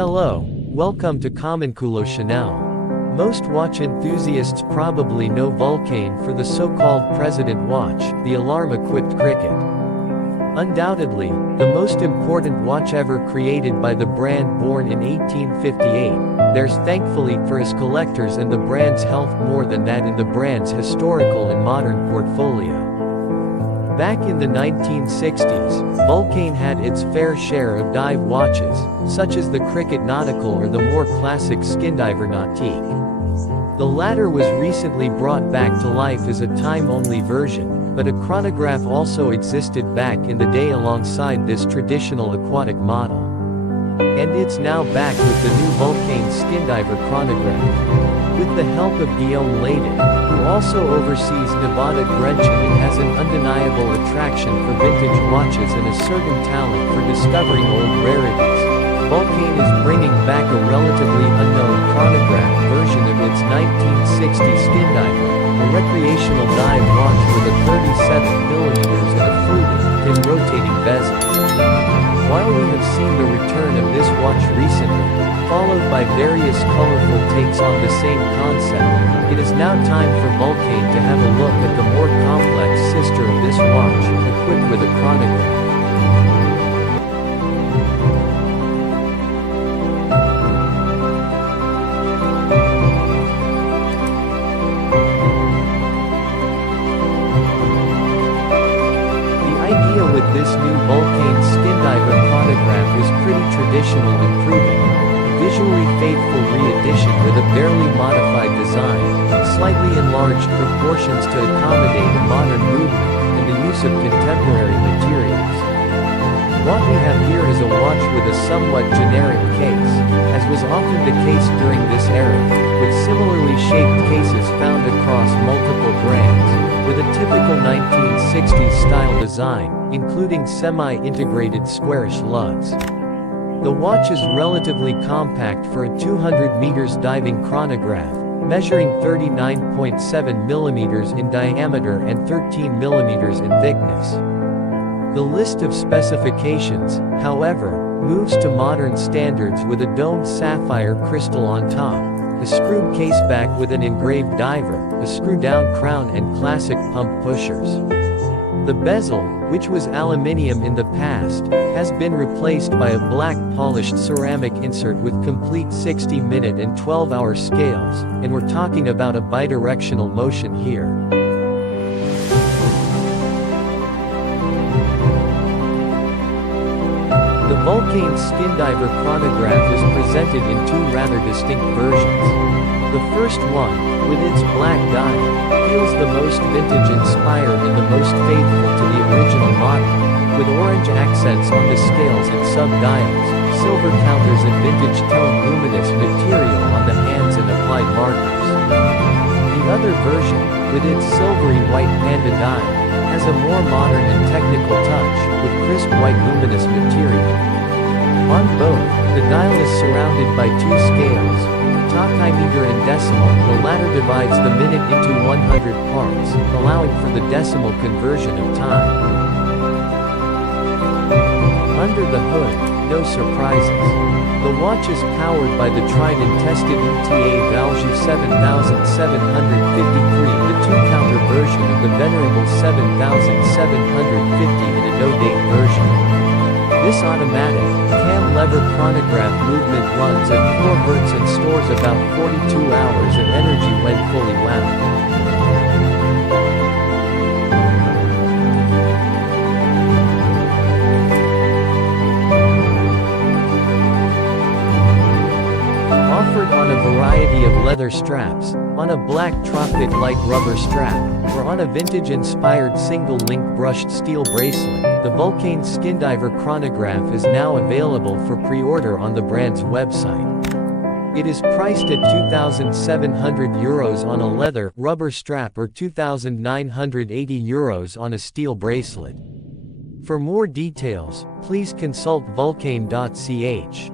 Hello, welcome to Commonculo Chanel. Most watch enthusiasts probably know Vulcain for the so-called President Watch, the alarm-equipped cricket. Undoubtedly, the most important watch ever created by the brand, born in 1858, there's thankfully for his collectors and the brand's health more than that in the brand's historical and modern portfolio. Back in the 1960s, Vulcain had its fair share of dive watches, such as the Cricket Nautical or the more classic Skindiver Nautique. The latter was recently brought back to life as a time-only version, but a chronograph also existed back in the day alongside this traditional aquatic model. And it's now back with the new Vulcain Skindiver Chronograph. With the help of Guillaume Layden, who also oversees Nevada Grenchen and has an undeniable attraction for vintage watches and a certain talent for discovering old rarities, Vulcain is bringing back a relatively unknown chronograph version of its 1960 Skindiver, a recreational dive watch with a 37mm and a fruity, thin rotating bezel. While we have seen the return of this watch recently, followed by various colorful takes on the same concept, it is now time for Vulcain to have a look at the more complex sister of this watch, equipped with a chronograph. The idea with this new Vulcain Skindiver Chronograph is pretty traditional and proven. Visually faithful re-edition with a barely modified design, slightly enlarged proportions to accommodate a modern movement, and the use of contemporary materials. What we have here is a watch with a somewhat generic case, as was often the case during this era, with similarly shaped cases found across multiple brands, with a typical 1960s style design, including semi-integrated squarish lugs. The watch is relatively compact for a 200 meters diving chronograph, measuring 39.7mm in diameter and 13mm in thickness. The list of specifications, however, moves to modern standards with a domed sapphire crystal on top, a screwed caseback with an engraved diver, a screw-down crown and classic pump pushers. The bezel, which was aluminium in the past, has been replaced by a black polished ceramic insert with complete 60-minute and 12-hour scales, and we're talking about a bidirectional motion here. The Vulcain Skindiver Chronograph is presented in two rather distinct versions. The first one, with its black dial, feels the most vintage-inspired and the most faithful to the original model, with orange accents on the scales and sub-dials, silver counters and vintage-toned luminous material on the hands and applied markers. The other version, with its silvery white panda dial, has a more modern and technical touch, with crisp white luminous material. On both, the dial is surrounded by two scales, tachymeter and decimal. The latter divides the minute into 100 parts, allowing for the decimal conversion of time. Under the hood, no surprises. The watch is powered by the tried and tested ETA Valjoux 7753, the two-counter version of the venerable 7750 in a no-date version. This automatic, cam-lever chronograph movement runs at 4 Hz and stores about 42 hours of energy when fully wound. Offered on a variety of leather straps, on a black Tropit-like rubber strap, or on a vintage-inspired single-link brushed steel bracelet, the Vulcain Skindiver Chronograph is now available for pre-order on the brand's website. It is priced at €2,700 on a leather, rubber strap or €2,980 on a steel bracelet. For more details, please consult vulcain.ch.